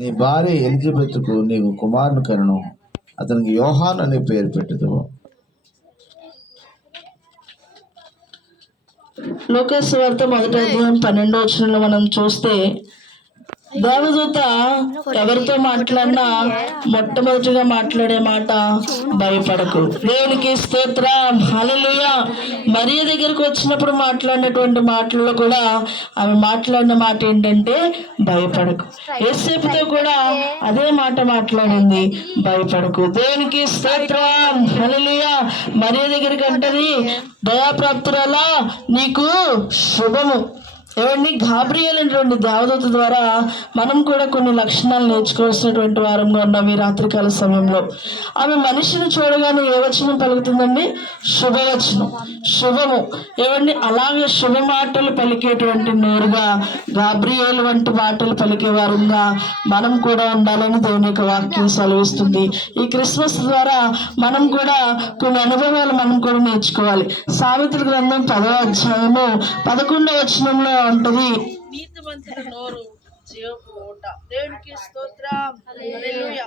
నీ భార్య ఎలిజబెత్కు నీవు కుమారుని కనును, అతనికి యోహాన్ అనే పేరు పెట్టుదువు. లూకాసు వార్త 1:12 మనం చూస్తే, దేవదూత ఎవరితో మాట్లాడినా మొట్టమొదటిగా మాట్లాడే మాట భయపడకు. దేవునికి స్తోత్రం, హల్లెలూయా. మరియ దగ్గరకు వచ్చినప్పుడు మాట్లాడినటువంటి మాటల్లో కూడా ఆమె మాట్లాడిన మాట ఏంటంటే భయపడకు. యేసేపుతో కూడా అదే మాట మాట్లాడింది, భయపడకు. దేవునికి స్తోత్రం, హల్లెలూయా. మరియ దగ్గరికి అంటది, దయాప్రాప్తురాలా నీకు శుభము. ఏమండి, గాబ్రియల్ అనేటువంటి దేవదూత ద్వారా మనం కూడా కొన్ని లక్షణాలు నేర్చుకోవాల్సినటువంటి వారంగా ఉన్నాం ఈ రాత్రికాల సమయంలో. ఆమె మనిషిని చూడగానే ఏ వచనం పలుకుతుందండి? శుభవచనం, శుభము. ఏమండి, అలాగే శుభ మాటలు పలికేటువంటి నోరుగా గాబ్రియల్ వంటి మాటలు పలికే వారంగా మనం కూడా ఉండాలని దేవుని యొక్క వాక్యం సెలవిస్తుంది. ఈ క్రిస్మస్ ద్వారా మనం కూడా కొన్ని అనుభవాలు మనం కూడా నేర్చుకోవాలి. సామెతల గ్రంథం 10:11 ఉంటది, నీతిమంతుల నోరు జీవపు ఊట. దేవునికి స్తోత్రం, హల్లెలూయా.